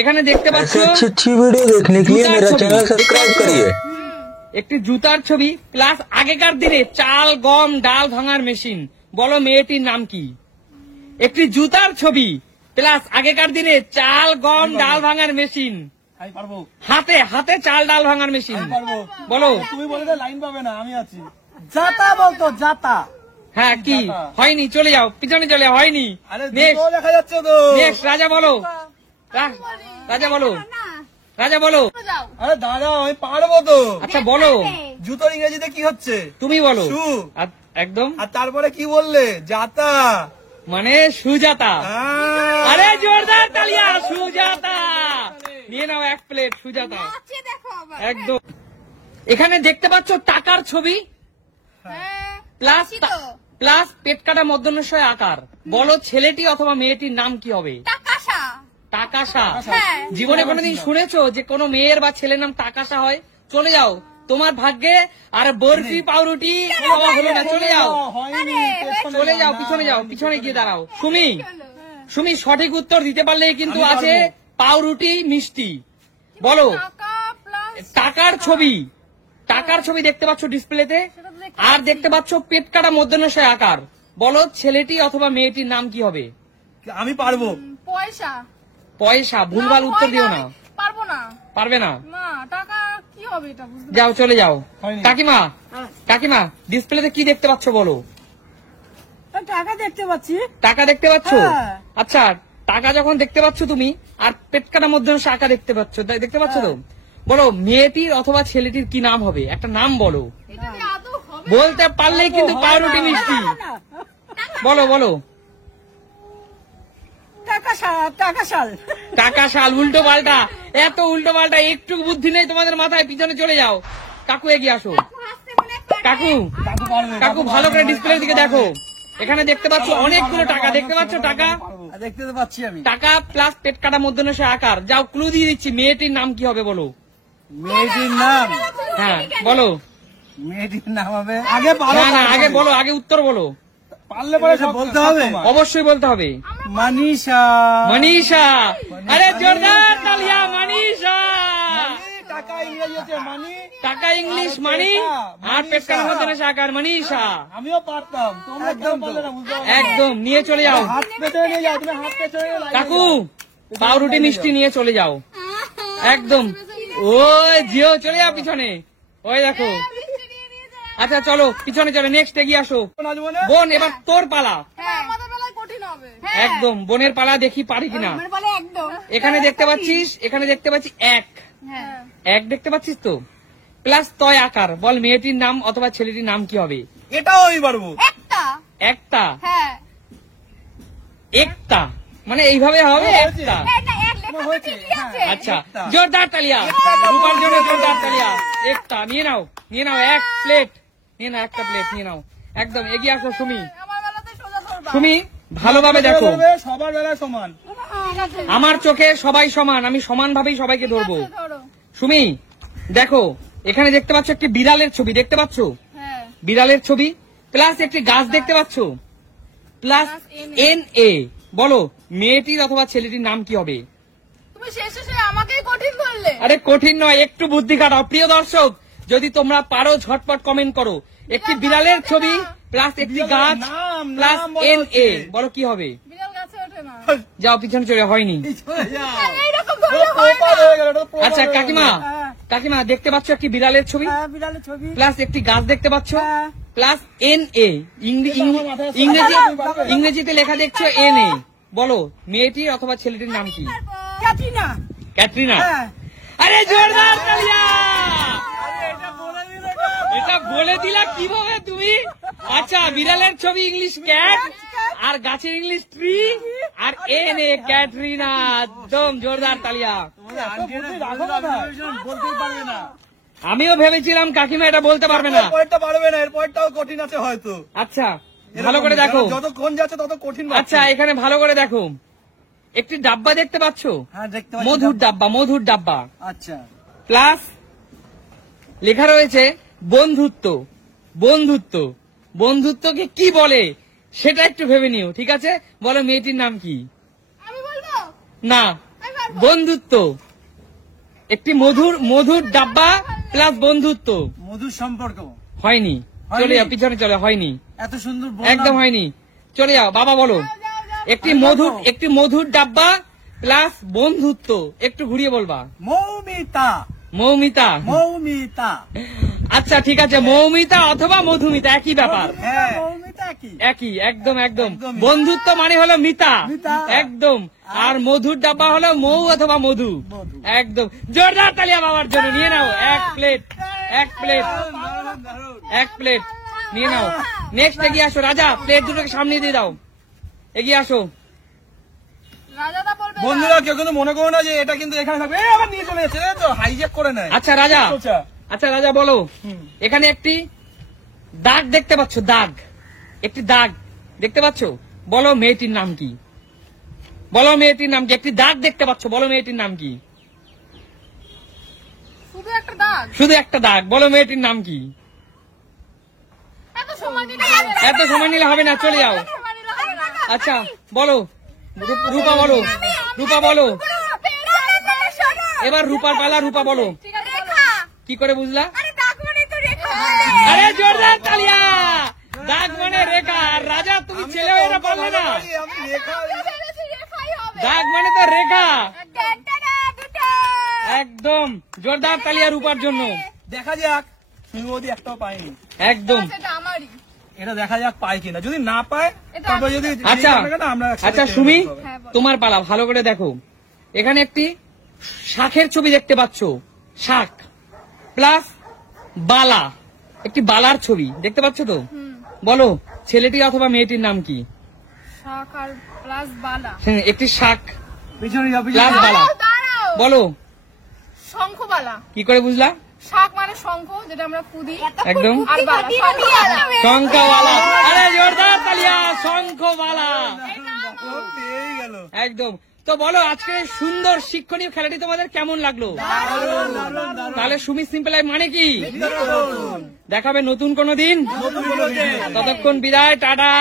এখানে দেখতে পাচ্ছ अच्छी वीडियो देखने के लिए मेरा चैनल सब्सक्राइब करिए। একটি জুতার ছবি প্লাস আগেকার দিনে চাল গম ডাল ভাঙার মেশিন। বলো মেয়েটির নাম কি? একটি জুতার ছবি প্লাস আগেকার দিনে চাল গম ডাল ভাঙার মেশিন। আমি পারবো। হাতে হাতে চাল ডাল ভাঙার মেশিন। পারবো। বলো। তুমি বলে দে, লাইন পাবে না, আমি আছি। জাতা বলতো, জাতা। হ্যাঁ কি হয়নি, চলে যাও পিছনে চলে যাও, হয়নি। আরে নেক্সট দুটো দেখা যাচ্ছে তো। নেক্সট রাজা বলো। রাজা বলো, রাজা বলো। আরে দাদা আমি পারবো তো। আচ্ছা বলো, জুতোর ইংরেজিতে কি হচ্ছে? তুমি বলো। শু। একদম। আর তারপরে কি বললে? জাতা মানে সুজাতা। আরে জোরদার তালিয়া, সুজাতা। নিয়ে নাও এক প্লেট সুজাতা। একদম। এখানে দেখতে পাচ্ছ টাকার ছবি প্লাস প্লাস পেট কাটা মধ্যনস্বয় আকার। বলো ছেলেটি অথবা মেয়েটির নাম কি হবে? টাকাশা। জীবনে কোনোদিন শুনেছো যে কোনো মেয়ের বা ছেলের নাম টাকাশা হয়? চলে যাও, তোমার ভাগ্যে আর বরফি পাউরুটি হলো না। চলে যাও, চলে যাও, পিছনে যাও, পিছনে গিয়ে দাঁড়াও। সুমি, সুমি সঠিক উত্তর দিতে পারলে কিন্তু আছে পাউরুটি মিষ্টি। বলো টাকার ছবি, টাকার ছবি দেখতে পাচ্ছ ডিসপ্লেতে, আর দেখতে পাচ্ছ পেট কাটা মধ্যনস্বয় আকার। বলো ছেলেটি অথবা মেয়েটির নাম কি হবে? আমি পারবো। পয়সা। পয়সা। ভুলভাল উত্তর দিও না। পারবো না। পারবে না? না, টাকা কি হবে এটা বুঝতে যাও, চলে যাও। হয়নি। কাকিমা, কাকিমা ডিসপ্লেতে কি দেখতে পাচ্ছ বলো? টাকা দেখতে পাচ্ছি। টাকা দেখতে পাচ্ছ? হ্যাঁ। আচ্ছা, টাকা যখন দেখতে পাচ্ছ তুমি, আর পেট কাটা মধ্যনস্বয় আকার দেখতে পাচ্ছ, দেখতে পাচ্ছ তো? বলো মেয়েটির অথবা ছেলেটির কি নাম হবে? একটা নাম বলো। এটা কি আদৌ হবে? বলতে পারলেই কিন্তু পাউরুটি মিষ্টি। বলো বলো। টাকা শাল। উল্টো পাল্টা, এত উল্টো পাল্টা, একটু বুদ্ধি নেই তোমাদের মাথায়। পিছনে চলে যাও। কাকু এগিয়ে আসো। কাকু, কাকু পারবে। কাকু ভালো করে ডিসপ্লের দিকে দেখো। এখানে দেখতে পাচ্ছ অনেকগুলো টাকা। দেখতে পাচ্ছ টাকা? দেখতে তো পাচ্ছি আমি। টাকা প্লাস পেট কাটা মধ্যনস্বয় আকার। যাও, ক্লু দিয়ে দিচ্ছি। মেয়েটির নাম কি হবে বলো? মেয়েটির নাম, হ্যাঁ বলো। মেয়েটির নাম হবে, আগে পারো। না না, আগে বলো, আগে উত্তর বলো। পারলে পরে সব বলতে হবে। অবশ্যই বলতে হবে। মানিষা। মনীষা। আরে জোরদার তালিয়া, মনীষা। টাকা ইংরেজি হচ্ছে মানি, টাকা ইংলিশ মানি, আর পেট কাটা মধ্যনস্বয় আকার মনীষা। আমিও পারতাম, তোমরা কেন পারলে না? বুঝতে পারছি। একদম, নিয়ে চলে যাও। হাত পেতে নিয়ে যাও, তুমি হাত পেতে নিয়ে যাও। কাকু পাউরুটি মিষ্টি নিয়ে চলে যাও। একদম। ওই জিও, চলে যাও পিছনে। ওই দেখো। আচ্ছা চলো পিছনে চলো, নেক্সট এগিয়ে আসো। নাচবো না? বোন এবার তোর পালা। আমাদের বেলায় কঠিন হবে। একদম বোনের পালা, দেখি পারি কিনা। আমার বলে একদম। এখানে দেখতে পাচ্ছিস, এখানে দেখতে পাচ্ছি এক। হ্যাঁ। এক দেখতে পাচ্ছিস তো? প্লাস তয় আকার। বল মেয়েটির নাম অথবা ছেলেটির নাম কি হবে? এটাও আমি পারবো। একটা। একটা। হ্যাঁ। একটা মানে এইভাবে হবে একটা। এটা এক লেখা হয়েছে, ঠিকই আছে। আচ্ছা জোরদার তালিয়া, রূপার জন্য জোরদার তালিয়া। একটা নিয়ে নাও, নিয়ে নাও এক প্লেট, নিয়ে নাও একটা প্লেট নিয়ে নাও। একদম এগিয়ে আসো সুমি। আমার বেলাতে সোজা ধরবা। সুমি ভালোভাবে দেখো। সবার বেলায় সমান। ঠিক আছে। আমার চোখে সবাই সমান, আমি সমান ভাবেই সবাইকে ধরবো। ঠিক আছে, ধরো। সুমি দেখো, এখানে দেখতে পাচ্ছ একটি বিড়ালের ছবি। দেখতে পাচ্ছ হ্যাঁ। বিড়ালের ছবি প্লাস একটি গাছ দেখতে পাচ্ছ প্লাস এন এ। বলো মেয়েটির অথবা ছেলেটির নাম কি হবে? তুমি শেষে আমাকেই কঠিন বললে। আরে কঠিন নয়, একটু বুদ্ধি খাটাও। প্রিয় দর্শক, যদি তোমরা পারো ঝটপট কমেন্ট করো। একটি বিড়ালের ছবি প্লাস একটি গাছ নাম, প্লাস নাম বলো এন এ। হচ্ছে। বলো কি হবে? বিড়াল গাছে ওঠে না। যাও পিছনে চলে, হয়নি। এইরকম ধরলে হয় না। প্রপার হয়ে গেল, এটা প্রপার আচ্ছা হয়ে গেল। কাকিমা, কাকিমা দেখতে পাচ্ছ একটি বিড়ালের ছবি বিড়ালের ছবি। প্লাস একটি গাছ দেখতে পাচ্ছ প্লাস এন এ। ইংরেজিতে লেখা দেখছো এন এ। বলো মেয়েটির অথবা ছেলেটির নাম কি? ক্যাটরিনা। ক্যাটরিনা। আরে জোরদার তালিয়া। এটা বলে দিলা কিভাবে তুমি? আচ্ছা বিড়ালের ছবি ইংলিশ ক্যাট, আর গাছের ইংলিশ ট্রি, আর এন এ ক্যাটরিনা। একদম জোরদার তালিয়া। বলতেই পারবে না। আমিও ভেবেছিলাম কাকিমা এটা বলতে পারবে না। এরপরটা পারবে না, এরপরটাও কঠিন আছে হয়তো। আচ্ছা ভালো করে দেখো। যতক্ষণ যাচ্ছে তত কঠিন। আচ্ছা এখানে ভালো করে দেখো, একটি ডাব্বা দেখতে পাচ্ছ? হ্যাঁ দেখতে মধুর ডাব্বা, মধুর ডাব্বা আচ্ছা প্লাস লেখা রয়েছে বন্ধুত্ব। বন্ধুত্ব, বন্ধুত্বকে কি বলে সেটা একটু ভেবে নিও, ঠিক আছে? বলো মেয়েটির নাম কি? আমি বলবো। না আমি বন্ধুত্ব, একটি মধুর ডাব্বা প্লাস বন্ধুত্ব। মধুর সম্পর্ক হয়নি, চলে যাও, পিছনে চলে, হয়নি, এত সুন্দর একদম হয়নি, চলে যাও। বাবা বলো, একটি মধুর ডাব্বা প্লাস বন্ধুত্ব, একটু ঘুরিয়ে বলবা। মৌমিতা। মৌমিতা, মৌমিতা। আচ্ছা ঠিক আছে, মৌমিতা অথবা মধুমিতা একই ব্যাপার, হ্যাঁ মৌমিতা কি? একই, একদম একদম। বন্ধুত্ব মানে হলো মিতা, একদম। আর মধুর ডাব্বা হলো মৌ অথবা মধু, একদম। জোরদার তালিয়া বাবার জন্য। নিয়ে নাও এক প্লেট, এক প্লেট, এক প্লেট নিয়ে নাও। নেক্সট এগিয়ে আসো রাজা, প্লেট দুটোকে সামনে দিয়ে দাও, এগিয়ে আসো। রাজাদা বলবে বন্ধুরা কেউ কিন্তু মনে করো না যে এটা কিন্তু এখানে থাকবে, আবার নিয়ে চলে যাচ্ছে, তো হাইজ্যাক করে নেয়। আচ্ছা রাজা, আচ্ছা রাজা বলো, এখানে একটি দাগ দেখতে পাচ্ছ, দাগ, একটি দাগ দেখতে পাচ্ছ, বলো মেয়েটির নাম কি? বলো মেয়েটির নাম কি? একটি দাগ দেখতে পাচ্ছ, বলো মেয়েটির নাম কি? শুধু একটা দাগ, শুধু একটা দাগ, বলো মেয়েটির নাম কি? এত সময় দিতে হবে না। এত সময় নিলে হবে না, চলে যাও। সময় দিলে হবে না। আচ্ছা বলো, রূপা বলো, রূপা বলো, এবার রূপার পালা, রূপা বলো। ঠিক আছে, রেখা। কি করে বুঝলা? আরে দাগ মানে তো রেখা। আরে জোরদার তালিয়া, দাগ মানে রেখা। আর রাজা তুমি ছেলে হয়ে এটা পারলে না, আমি রেখা ভেবেছি রেখাই হবে। দাগ মানে তো রেখা, একটা না, দুটো। একদম। জোরদার তালিয়া রূপার জন্য, দেখা যাক তুমি ওদি একটাও পাইনি। একদম। সেটা আমারই। এটা দেখা যাক পায় কিনা, যদি না পায় এটা তারপর যদি আচ্ছা আমরা আচ্ছা সুমি, হ্যাঁ, বলো। তোমার পালা, ভালো করে দেখো। এখানে একটি শাখের ছবি দেখতে পাচ্ছ, শাখ প্লাস বালা, একটি বালার ছবি দেখতে পাচ্ছ তো? বলো ছেলেটি অথবা মেয়েটির নাম কি? শাক আর প্লাস বালা। একটি শাখ পিছনে যাও, প্লাস পিছনে বালা, দাঁড়াও। বলো। শঙ্খবালা। কি করে বুঝলা? শাক মানে শঙ্খ, যেটা আমরা ফুদি। একদম। আর বালা, শঙ্খবালা। শঙ্খবালা। আরে জোরদার তালিয়া, শঙ্খবালা, যাও। পেয়ে গেল। একদম। তো বলো আজকে সুন্দর শিক্ষণীয় খেলাটি তোমাদের কেমন লাগলো? তাহলে সুমি সিম্পল লাইফ মানে কি? দেখাবে নতুন কোনো দিন। ততক্ষণ বিদায়, টাটা।